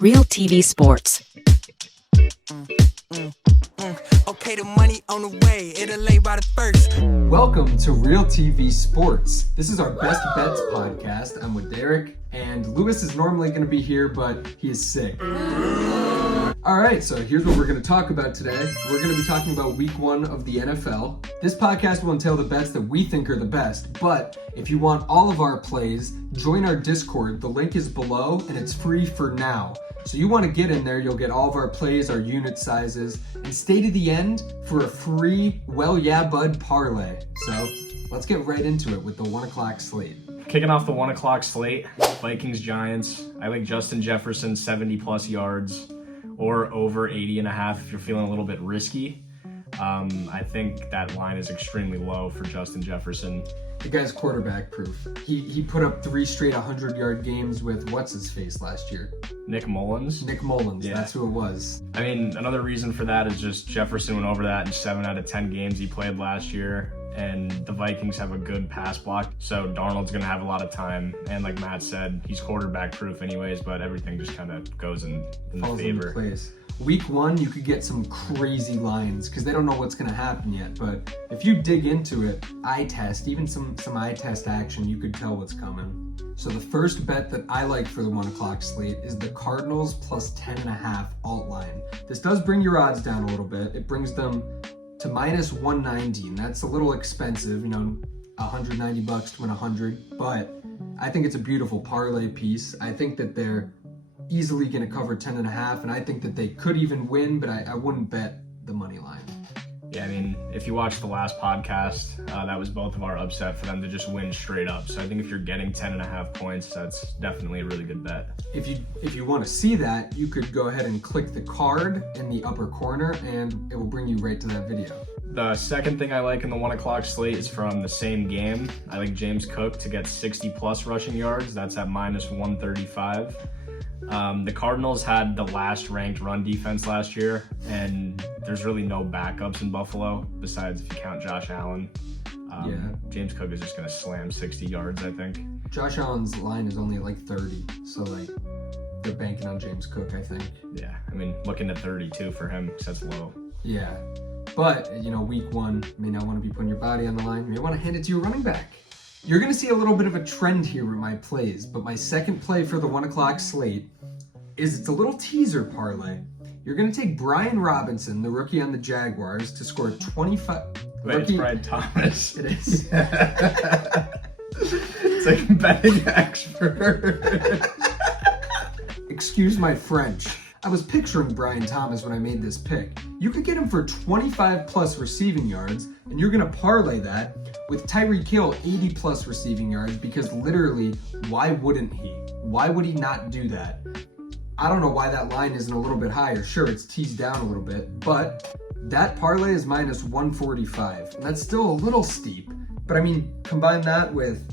Real TV Sports. Okay, the money on the way. It'll lay by the first. Welcome to Real TV Sports. This is our Best Bets podcast. I'm with Derek, and Lewis is normally going to be here, but he is sick. All right, so here's what we're going to talk about today. We're going to be talking about week 1 of the NFL. This podcast will entail the bets that we think are the best, but if you want all of our plays, join our Discord. The link is below, and it's free for now. So you want to get in there, you'll get all of our plays, our unit sizes, and stay to the end for a free Well Yeah Bud parlay. So let's get right into it with the 1 o'clock slate. Kicking off the 1 o'clock slate, Vikings Giants. I like Justin Jefferson 70 plus yards or over 80.5 if you're feeling a little bit risky. I think that line is extremely low for Justin Jefferson. The guy's quarterback proof. He put up 3 straight 100-yard games with what's-his-face last year? Nick Mullins. Nick Mullins, Yeah. That's who it was. I mean, another reason for that is just Jefferson went over that in 7 out of 10 games he played last year, and the Vikings have a good pass block, so Darnold's going to have a lot of time. And like Matt said, he's quarterback proof anyways, but everything just kind of goes in the Falls into favor. place. Week 1, you could get some crazy lines because they don't know what's going to happen yet. But if you dig into it, eye test, even some eye test action, you could tell what's coming. So the first bet that I like for the 1 o'clock slate is the Cardinals plus 10.5 alt line. This does bring your odds down a little bit. It brings them to minus 190, and that's a little expensive, $190 to win 100. But I think it's a beautiful parlay piece. I think that they're easily going to cover 10.5, and I think that they could even win, but I wouldn't bet the money line. Yeah, I mean, if you watched the last podcast, that was both of our upset for them to just win straight up. So I think if you're getting 10.5 points, that's definitely a really good bet. If you want to see that, you could go ahead and click the card in the upper corner, and it will bring you right to that video. The second thing I like in the 1 o'clock slate is from the same game. I like James Cook to get 60 plus rushing yards. That's at minus 135. The Cardinals had the last ranked run defense last year, and there's really no backups in Buffalo besides if you count Josh Allen. James Cook is just going to slam 60 yards, I think. Josh Allen's line is only at like 30, so they're banking on James Cook, I think. Yeah, I mean, looking at 32 for him, because that's low. Yeah, but week 1, you may not want to be putting your body on the line. You may want to hand it to your running back. You're going to see a little bit of a trend here with my plays, but my second play for the 1 o'clock slate is it's a little teaser parlay. You're going to take Brian Robinson, the rookie on the Jaguars, to score 25... Wait, it's Brian Thomas. It is. It's like a betting expert. Excuse my French. I was picturing Brian Thomas when I made this pick. You could get him for 25 plus receiving yards, and you're going to parlay that with Tyreek Hill 80 plus receiving yards, because literally, why wouldn't he? Why would he not do that? I don't know why that line isn't a little bit higher. Sure, it's teased down a little bit, but that parlay is minus 145. And that's still a little steep, but I mean, combine that with,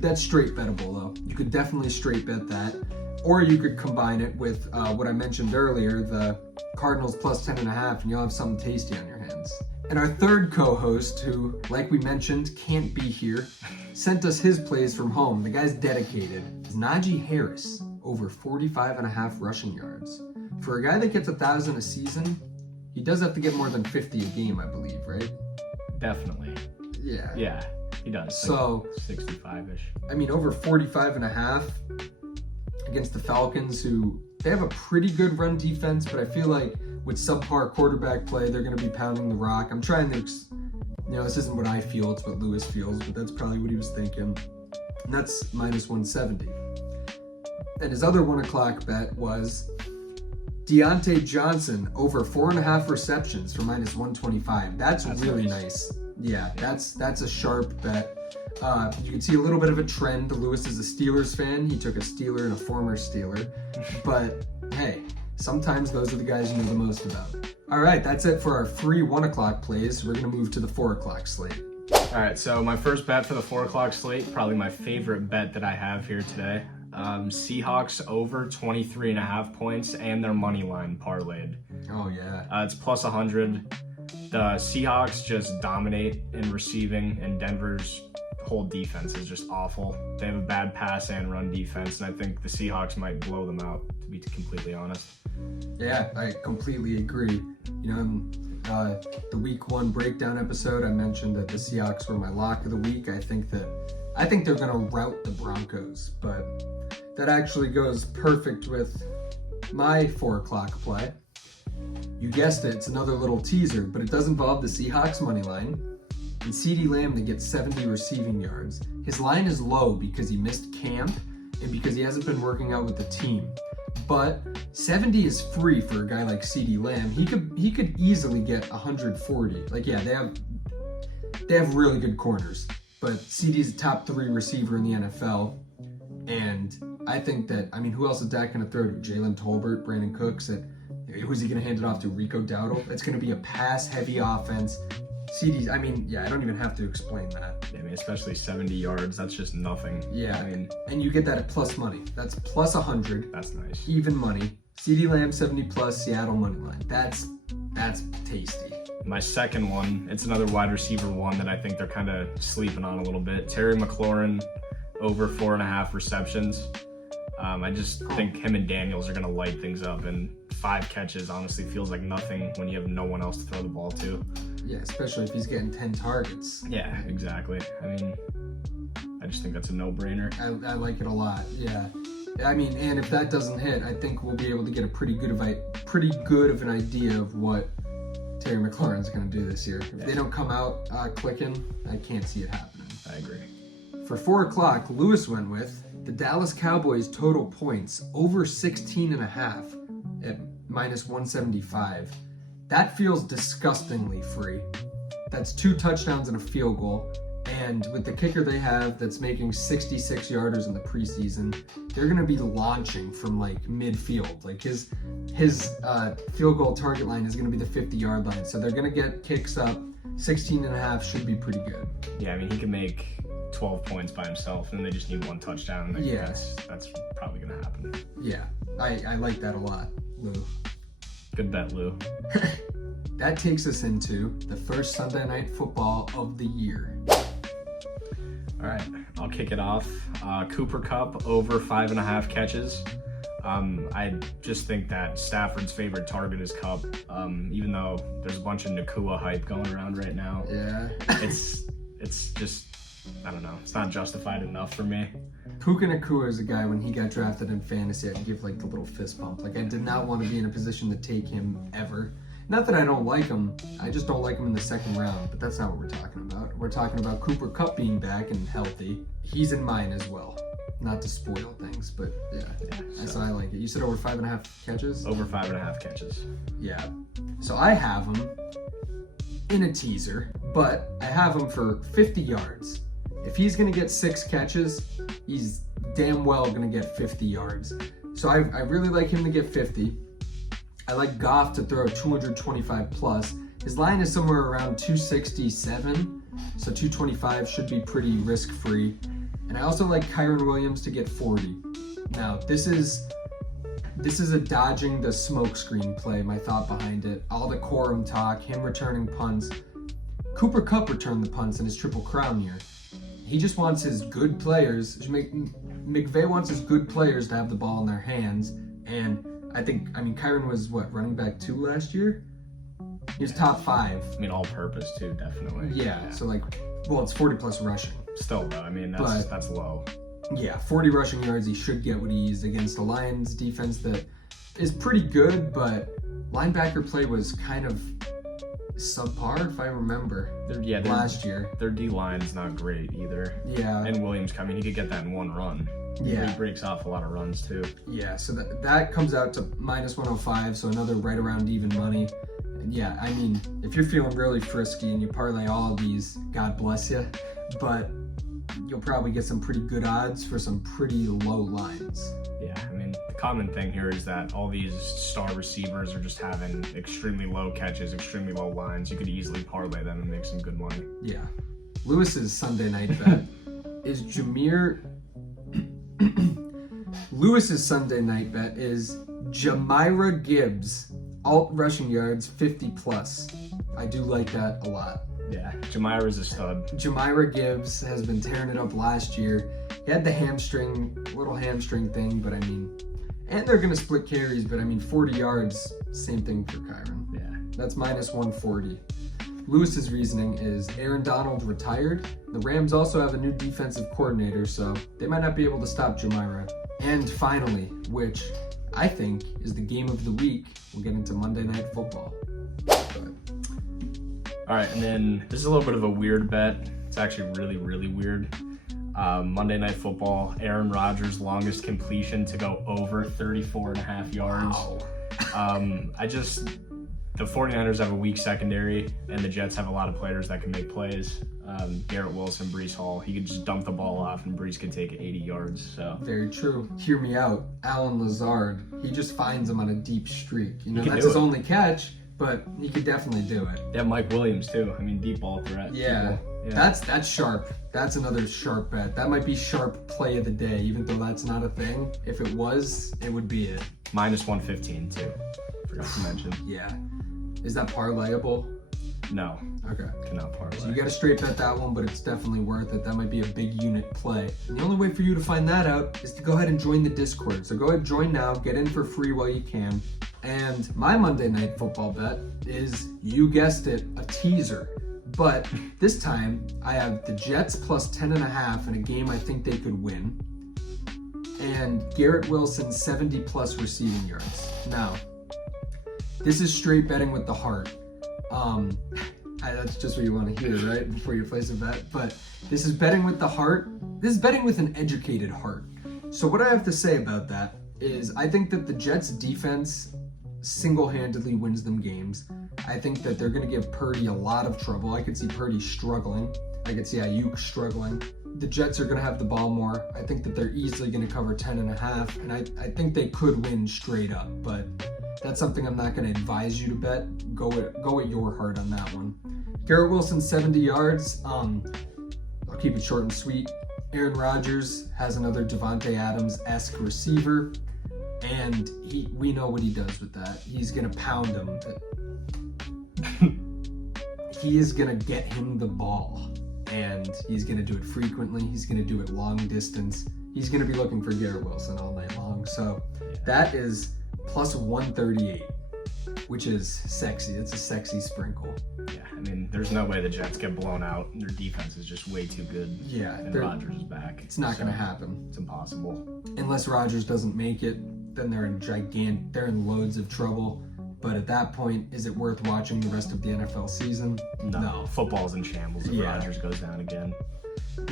that's straight bettable though. You could definitely straight bet that. Or you could combine it with what I mentioned earlier, the Cardinals plus 10.5, and you'll have something tasty on your hands. And our third co-host, who, like we mentioned, can't be here, sent us his plays from home. The guy's dedicated. Is Najee Harris, over 45.5 rushing yards. For a guy that gets 1,000 a season, he does have to get more than 50 a game, I believe, right? Definitely. Yeah. Yeah, he does. So, like 65-ish. I mean, over 45.5 against the Falcons, who they have a pretty good run defense, but I feel like with subpar quarterback play, they're going to be pounding the rock. I'm trying to, this isn't what I feel, it's what Lewis feels, but that's probably what he was thinking. And that's minus 170. And his other 1 o'clock bet was Deontay Johnson over 4.5 receptions for minus 125. That's really nice. Yeah, that's a sharp bet. You can see a little bit of a trend. Lewis is a Steelers fan. He took a Steeler and a former Steeler. But hey, sometimes those are the guys you know the most about. All right, that's it for our free 1 o'clock plays. We're going to move to the 4 o'clock slate. All right, so my first bet for the 4 o'clock slate, probably my favorite bet that I have here today. Seahawks over 23.5 points and their money line parlayed. Oh, yeah. It's plus 100. The Seahawks just dominate in receiving, and Denver's whole defense is just awful. They have a bad pass and run defense, and I think the Seahawks might blow them out, to be completely honest. Yeah, I completely agree. You know, in the week 1 breakdown episode, I mentioned that the Seahawks were my lock of the week. I think they're going to rout the Broncos, but that actually goes perfect with my 4 o'clock play. You guessed it, it's another little teaser, but it does involve the Seahawks money line and CeeDee Lamb to get 70 receiving yards. His line is low because he missed camp and because he hasn't been working out with the team. But 70 is free for a guy like CeeDee Lamb. He could easily get 140. Like, yeah, they have really good corners, but CeeDee's a top 3 receiver in the NFL. And I think that, I mean, who else is Dak going to throw to? Jalen Tolbert, Brandon Cooks? Who's he going to hand it off to? Rico Dowdle? It's going to be a pass-heavy offense. CeeDee's, I mean, yeah, I don't even have to explain that. I mean, especially 70 yards, that's just nothing. Yeah, I mean, and you get that at plus money. That's plus 100. That's nice. Even money. CeeDee Lamb 70 plus Seattle money line. That's tasty. My second one, it's another wide receiver one that I think they're kind of sleeping on a little bit. Terry McLaurin, over 4.5 receptions. I just think him and Daniels are going to light things up, and 5 catches honestly feels like nothing when you have no one else to throw the ball to. Yeah, especially if he's getting 10 targets. Yeah, exactly. I mean, I just think that's a no-brainer. I like it a lot, yeah. I mean, and if that doesn't hit, I think we'll be able to get a pretty good of an idea of what Terry McLaurin's going to do this year. If they don't come out clicking, I can't see it happening. I agree. For 4 o'clock, Lewis went with the Dallas Cowboys total points over 16.5 at minus 175. That feels disgustingly free. That's 2 touchdowns and a field goal. And with the kicker they have that's making 66 yarders in the preseason, they're going to be launching from like midfield. Like his field goal target line is going to be the 50-yard line. So they're going to get kicks up. 16.5 should be pretty good. Yeah, I mean, he can make 12 points by himself, and they just need 1 touchdown. Like, Yeah. That's probably going to happen. Yeah, I like that a lot, Lou. Good bet, Lou. That takes us into the first Sunday Night Football of the year. All right, I'll kick it off. Cooper Kupp over 5.5 catches. I just think that Stafford's favorite target is Kupp, even though there's a bunch of Nakua hype going around right now. Yeah. It's just, I don't know, it's not justified enough for me. Puka Nakua is a guy, when he got drafted in fantasy, I had to give like the little fist bump. Like, I did not want to be in a position to take him ever. Not that I don't like him, I just don't like him in the second round, but that's not what we're talking about. We're talking about Cooper Kupp being back and healthy. He's in mine as well. Not to spoil things, but yeah, that's why I like it. You said over 5.5 catches? Over 5.5 catches. Yeah. So I have him in a teaser, but I have him for 50 yards. If he's going to get 6 catches, he's damn well going to get 50 yards. So I really like him to get 50. I like Goff to throw 225 plus. His line is somewhere around 267, so 225 should be pretty risk-free. And I also like Kyren Williams to get 40. Now, this is a dodging the smokescreen play, my thought behind it. All the quorum talk, him returning punts. Cooper Kupp returned the punts in his Triple Crown year. He just wants his good players, McVay wants his good players to have the ball in their hands. And Kyren was, running back 2 last year? He was top 5. I mean, all purpose too, definitely. Yeah. So it's 40 plus rushing. Still though, I mean, that's low. Yeah, 40 rushing yards, he should get what he's against the Lions defense that is pretty good, but linebacker play was kind of subpar, if I remember, last year. Their D-line's not great either. Yeah. And Williams, I mean, he could get that in 1 run. Yeah. He breaks off a lot of runs too. Yeah, so that comes out to minus 105, so another right around even money. And yeah, I mean, if you're feeling really frisky and you parlay all of these, God bless you, but you'll probably get some pretty good odds for some pretty low lines. Yeah, I mean, the common thing here is that all these star receivers are just having extremely low catches, extremely low lines. You could easily parlay them and make some good money. Yeah. Lewis's Sunday night bet is Lewis's Sunday night bet is Jahmyr Gibbs, alt rushing yards 50 plus. I do like that a lot. Yeah, Jamira's a stud. Jamira Gibbs has been tearing it up last year. He had the little hamstring thing, but I mean, and they're going to split carries, but I mean, 40 yards, same thing for Kyron. Yeah. That's minus 140. Lewis's reasoning is Aaron Donald retired. The Rams also have a new defensive coordinator, so they might not be able to stop Jamira. And finally, which I think is the game of the week, we'll get into Monday Night Football. All right, and then this is a little bit of a weird bet. It's actually really, really weird. Monday Night Football, Aaron Rodgers' longest completion to go over 34.5 yards. Wow. The 49ers have a weak secondary, and the Jets have a lot of players that can make plays. Garrett Wilson, Breece Hall, he could just dump the ball off, and Breece could take it 80 yards. So Very true. Hear me out. Alan Lazard, he just finds him on a deep streak. You know, He can that's do his it. only catch, but he could definitely do it. they have Mike Williams too. I mean, deep ball threat. Yeah, Yeah. that's sharp. That's another sharp bet. That might be sharp play of the day, even though that's not a thing. If it was, it would be it. minus 115 too. Forgot to mention. Yeah. Is that parlayable? No, Okay. cannot parlay. So you got to straight bet that one, but it's definitely worth it. That might be a big unit play. And the only way for you to find that out is to go ahead and join the Discord. So go ahead, join now, get in for free while you can. And my Monday Night Football bet is, you guessed it, a teaser. But this time I have the Jets plus 10.5 in a game I think they could win. And Garrett Wilson 70 plus receiving yards. Now, this is straight betting with the heart. That's just what you want to hear, right? Before you place a bet. But this is betting with the heart. This is betting with an educated heart. So what I have to say about that is I think that the Jets defense single-handedly wins them games. I think that they're going to give Purdy a lot of trouble. I could see Purdy struggling. I could see Ayuk struggling. The Jets are going to have the ball more. I think that they're easily going to cover 10.5, and I think they could win straight up, but that's something I'm not going to advise you to bet. Go at your heart on that one. Garrett Wilson, 70 yards. I'll keep it short and sweet. Aaron Rodgers has another Devontae Adams-esque receiver, and we know what he does with that. He's going to pound him. He is going to get him the ball, and he's going to do it frequently. He's going to do it long distance. He's going to be looking for Garrett Wilson all night long. So that is plus 138, which is sexy. It's a sexy sprinkle. Yeah, I mean, there's no way the Jets get blown out. Their defense is just way too good. Yeah, And Rodgers is back. it's not going to happen. It's impossible. Unless Rodgers doesn't make it, then they're in loads of trouble. But at that point, is it worth watching the rest of the NFL season? No. Football's in shambles if Yeah. Rodgers goes down again.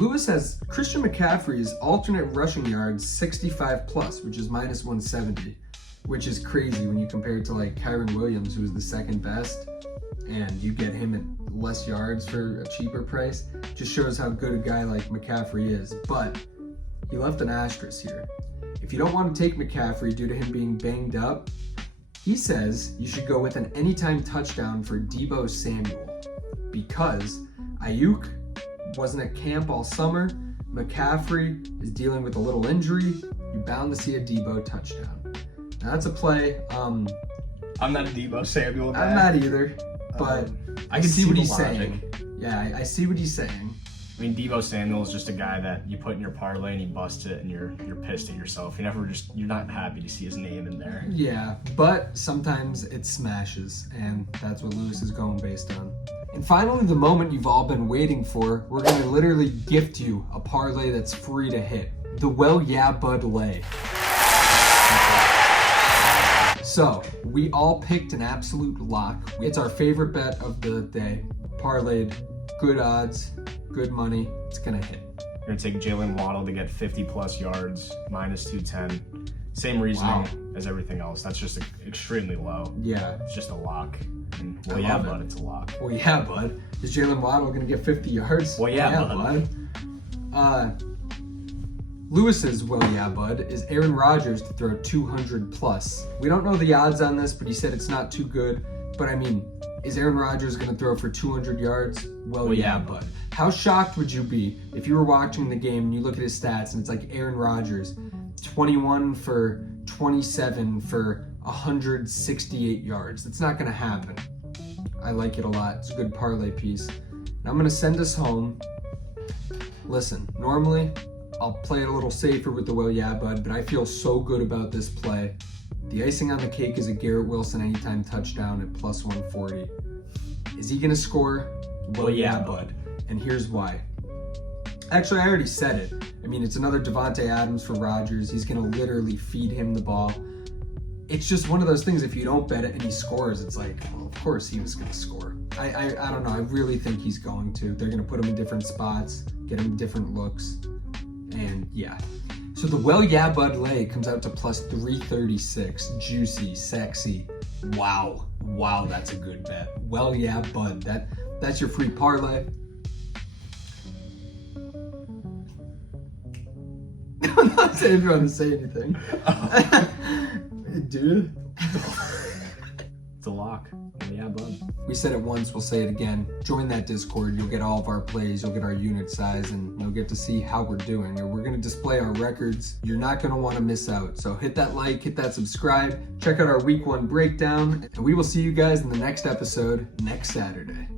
Lewis has Christian McCaffrey's alternate rushing yards 65 plus, which is minus 170, which is crazy when you compare it to like Kyron Williams, who was the second best, and you get him at less yards for a cheaper price. Just shows how good a guy like McCaffrey is. But he left an asterisk here. If you don't want to take McCaffrey due to him being banged up, he says you should go with an anytime touchdown for Deebo Samuel, because Ayuk wasn't at camp all summer. McCaffrey is dealing with a little injury. You're bound to see a Deebo touchdown. Now that's a play. I'm not a Deebo Samuel guy. I'm not either, but I can see what the he's logic. saying. Yeah, I see what he's saying. I mean, Deebo Samuel is just a guy that you put in your parlay and he busts it, and you're pissed at yourself. You're not happy to see his name in there. Yeah, but sometimes it smashes, and that's what Lewis is going based on. And finally, the moment you've all been waiting for, we're going to literally gift you a parlay that's free to hit. The Well Yeah Bud Lay. So, we all picked an absolute lock. It's our favorite bet of the day. Parlayed, good odds, good money. It's going to hit. You're going to take Jalen Waddle to get 50 plus yards, minus 210. Same reasoning as everything else. That's just extremely low. Yeah. It's just a lock. And, I love it. but it's a lock. Well, yeah, bud. Is Jalen Waddle going to get 50 yards? Well, yeah, bud. Lewis's well, yeah, bud, is Aaron Rodgers to throw 200 plus. We don't know the odds on this, but he said it's not too good. But I mean, is Aaron Rodgers going to throw for 200 yards? Well, yeah, bud. How shocked would you be if you were watching the game and you look at his stats and it's like Aaron Rodgers, 21 for 27 for 168 yards? That's not going to happen. I like it a lot. It's a good parlay piece. And I'm gonna send us home. Listen, normally I'll play it a little safer with the well yeah bud, but I feel so good about this play. The icing on the cake is a Garrett Wilson anytime touchdown at plus 140. Is he gonna score? Well yeah bud. And here's why. Actually, I already said it. I mean, it's another Devontae Adams for Rodgers. He's gonna literally feed him the ball. It's just one of those things, if you don't bet it and he scores, it's like, well, of course he was gonna score. I don't know, I really think he's going to. They're gonna put him in different spots, get him different looks, and yeah. So the well yeah bud lay comes out to plus 336. Juicy, sexy. Wow, that's a good bet. Well yeah bud, that's your free parlay. I'm not saying if you want to say anything. Dude. It's a lock. Yeah, bud. We said it once, we'll say it again. Join that Discord. You'll get all of our plays, you'll get our unit size, and you'll get to see how we're doing. And we're going to display our records. You're not going to want to miss out. So hit that like, hit that subscribe, check out our week 1 breakdown, and we will see you guys in the next episode next Saturday.